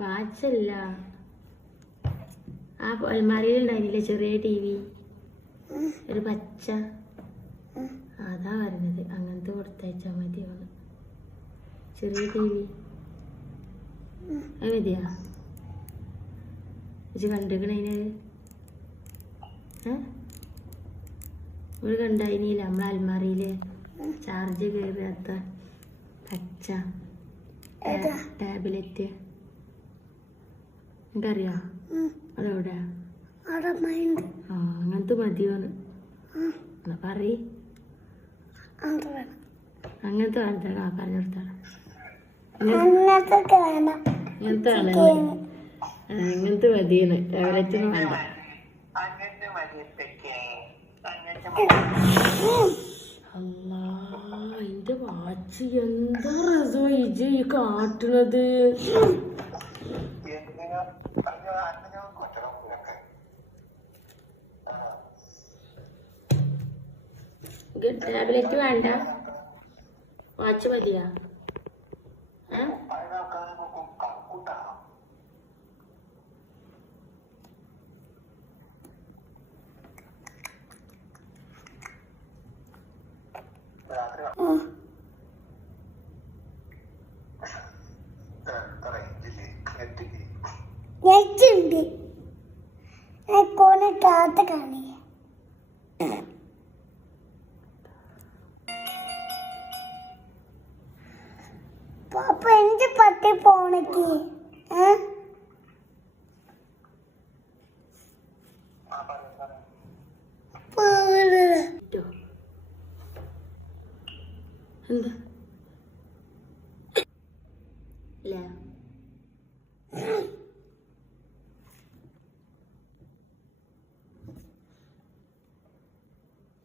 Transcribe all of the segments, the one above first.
വാച്ചല്ല. ആ അൽമാരിയിൽ ഉണ്ടായിരുന്നില്ലേ ചെറിയ ടി വി ഒരു പച്ച. അതാ വരുന്നത്. അങ്ങനത്തെ കൊടുത്തയച്ചാൽ മതിയാണ് ചെറിയ ടി വി അത് മതിയാ? ഇത് ഏ? ഒരു കണ്ടായിനില്ല നമ്മളെ അൽമാരിയിൽ? ചാർജ് കയറാത്ത പച്ച ടാബ്ലറ്റ്. എനിക്കറിയോ അതെവിടെ. ആ അങ്ങനത്തെ മതിയോന്ന് എന്നാ പറയ്. അങ്ങനത്തെ വേണ്ട ആ പറഞ്ഞു അങ്ങനത്തെ ഇങ്ങനത്തെ മതിയെന്ന്. വേണ്ട അങ്ങനത്തെ മതിയത്തൊക്കെ അങ്ങനത്തെ അല്ലാ എന്റെ വാച്ച് എന്താ റസോ ഇജ് ഈ ഇതൊക്കെ ടാബ്ലറ്റ് വേണ്ട. വാച്ച് മതിയാ. ഏ? നെറ്റുണ്ട്. കോനെ കാത്ത കാണിയ പാപ്പ എന്ത് പറ്റി പോണക്ക് ഏ? എന്താ ഇല്ല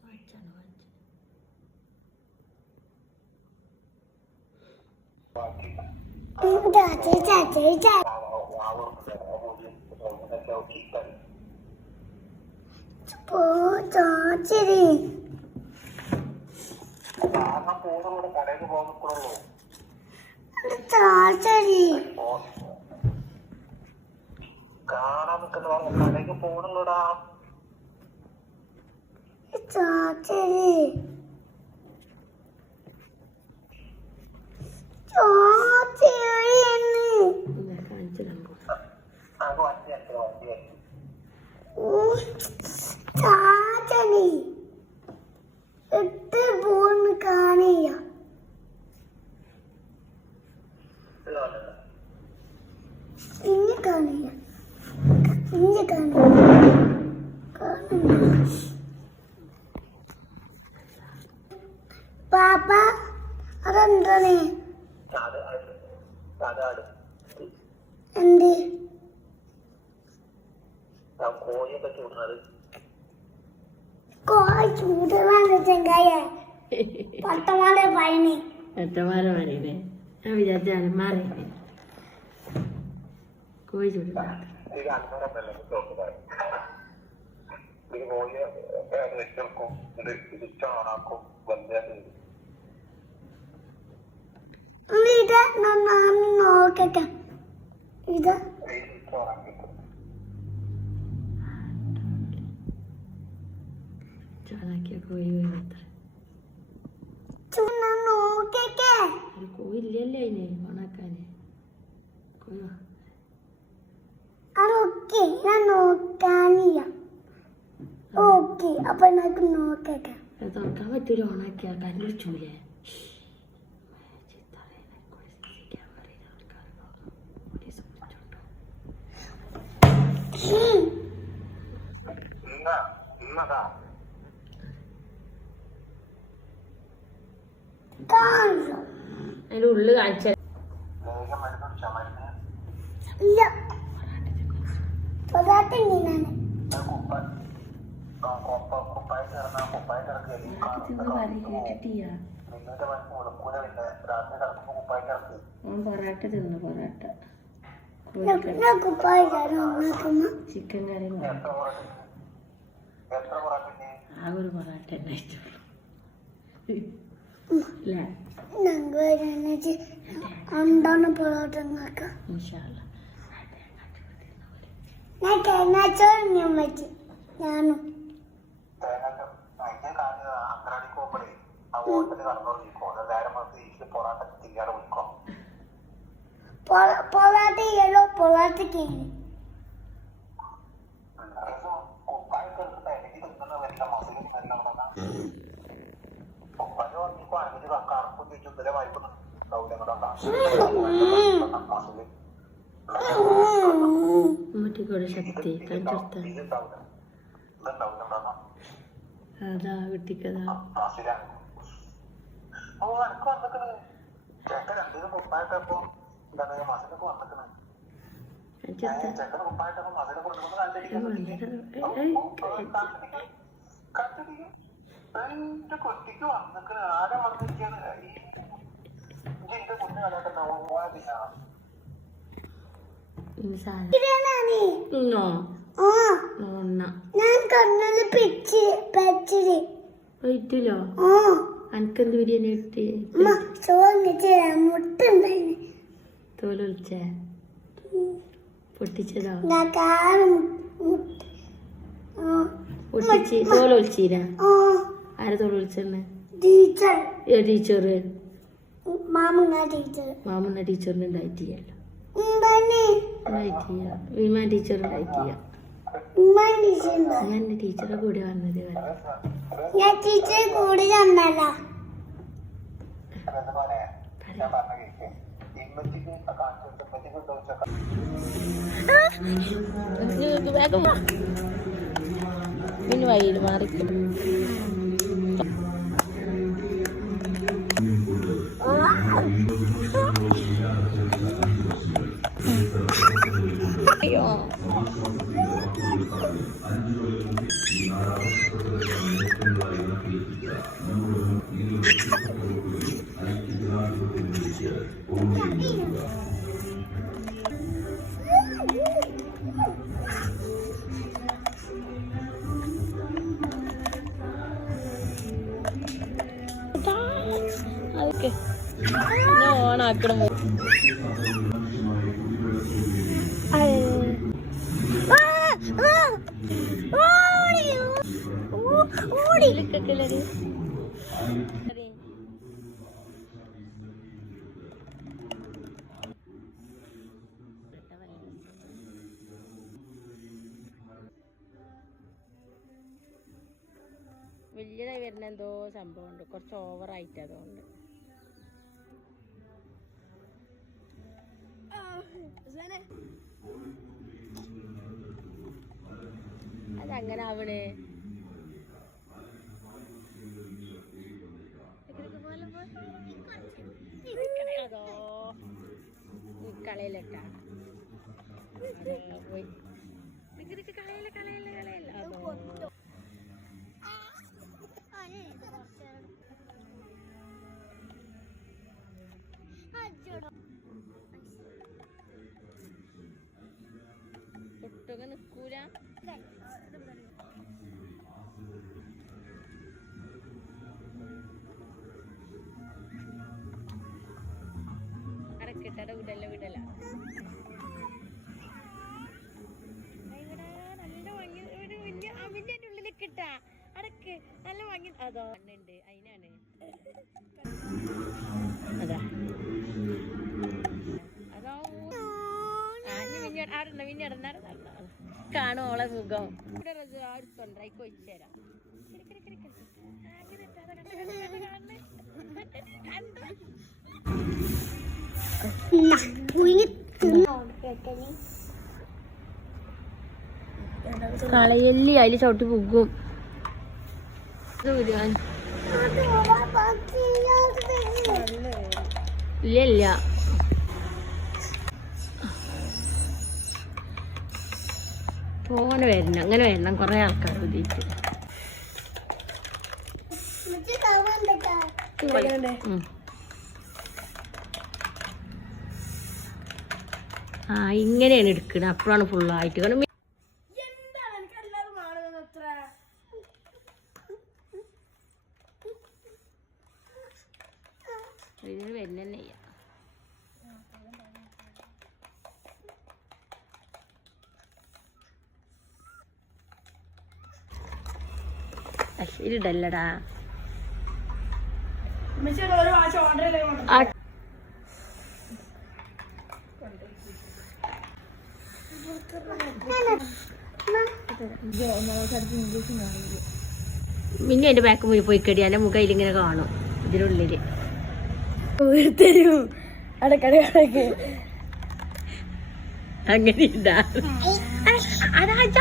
വാച്ചാണ് വാച്ച് ചാച്ചി ചാച്ചി ചാച്ചി പോ ചാച്ചി കാരണം പോകുന്നവിടെ കടയിൽ പോകുന്നുള്ളൂ ചാച്ചി കാണാൻ നിൽക്കുന്ന പറഞ്ഞ കടയ്ക്ക് പോകണല്ലോടാ ചാച്ചി ചാച്ചി പാപ്പ അതെന്താണ്? എന്ത്? കോഴി ചൂടുവാണ് ചെങ്കായ പട്ടമാടെ പയണി എട്ടമാര മറിയില്ലേ ഞാൻ വിചാരിച്ച അലമാര കോഴി ഇത് കോഴിയെ വെച്ചെടുക്കും ഇത് ഇഷ്ടമാക്കും വലുതാക്കി ഇത് നോക്കട്ടെ. ഇത് ഇല്ലല്ലോ അതിന് വാ. അതൊക്കെ ഞാൻ നോക്കാനില്ല. ഓക്കെ അപ്പൊ നമുക്ക് നോക്കട്ടെ. തുറക്കാൻ പറ്റൂല ഓണാക്കിയാ. കല്ലൂർ വിളിച്ചൂലേ കിടക്കുമ്പോ അതിന്റെ ഉള്ളു ഓൻ പൊറാട്ട തിന്നു പൊറാട്ട. ചിക്കൻ കറി എത്ര പുറത്ത് എത്ര പുറത്തിന്റെ ആ ഒരു പൊറാട്ട തന്നെ ആയിട്ടുള്ളൂ. അല്ലേ എന്താണ് പൊറോട്ട ഞാനും. തേങ്ങ അതിന്റെ കാര്യം അന്തരാടിക്ക് മസിലെ കൊണ്ടുവന്ന് കണ്ടിരിക്കുന്നു കണ്ടിരിക്കും എന്റെ കുട്ടിക്ക് വന്നിക്കണ് ആരെ വന്നിരിക്കാണ് അനക്കെന്ത് ബിരിയാണി കിട്ടി? തോലൊളിച്ചേ പൊട്ടിച്ചതോ? പൊട്ടിച്ച് ആരെ തോലൊളിച്ചെന്ന് ടീച്ചർ. ടീച്ചറ്. മാമണ്ണ ടീച്ചറിന് ഡയറ്റ് ഉണ്ടായിട്ടില്ല വിമാൻ ടീച്ചർ ടീച്ചർ ഉണ്ടോ? ഞാൻ ടീച്ചറെ കൂടെ വന്നത് ഞാൻ ടീച്ചറെ കൂടെ വേഗം പിന്നെ വഴിയിൽ മാറി വലിയതായി വരുന്ന എന്തോ സംഭവം ഉണ്ട് കുറച്ച് ഓവറായിട്ട് അതുകൊണ്ട്. അതങ്ങനെ ആവണേ. അതോ. കളയിലിട്ടാണ്. പോയി. ഒട്ടുക നിൽക്കൂല അടക്കിട്ടട വിടല്ല വിടല. നല്ല ഭംഗി ഒരു വലിയ അവന്റെ ഉള്ളിലേക്ക് ഇട്ടാ അടക്ക് നല്ല ഭംഗി അതോ കാണും ഓളെ മുഖം ഇവിടെ കളയല്ലി അതിൽ ചവിട്ടി പോകും ഇല്ല ഇല്ല. തോനെ വരണം. അങ്ങനെ വരണം. കുറെ ആൾക്കാർ ഉദിയിട്ട് ഉം. ആ ഇങ്ങനെയാണ് എടുക്കുന്നത് അപ്പോഴാണ് ഫുള്ളായിട്ട് കാരണം മി- ഇതിന് വരുന്ന ചെയ്യാം ഇരുടല്ലടാ പിന്നെ എന്റെ ബാക്ക് മുന്നിൽ പോയി കടി. എന്റെ മുഖം അതിലിങ്ങനെ കാണും ഇതിനുള്ളിൽ. തരൂ അങ്ങനെ അതാ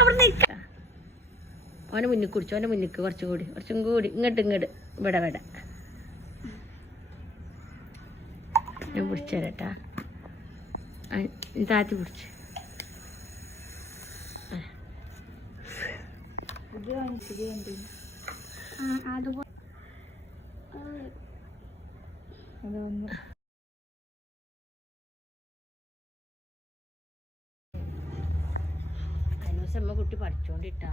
അവിടെ നിൽക്ക ഓനെ മുന്നിൽ കുടിച്ചു ഓനെ മുന്നിൽ കുറച്ചും കൂടി കുറച്ചും കൂടി. ഇങ്ങോട്ട് ഇങ്ങോട്ട്. ഇവിടെ ഇവിടെ. ഞാൻ പിടിച്ചു തരട്ടാ. താത്തി പിടിച്ചു. അനുസമ്മ കുട്ടി പഠിച്ചോണ്ടിട്ടാ.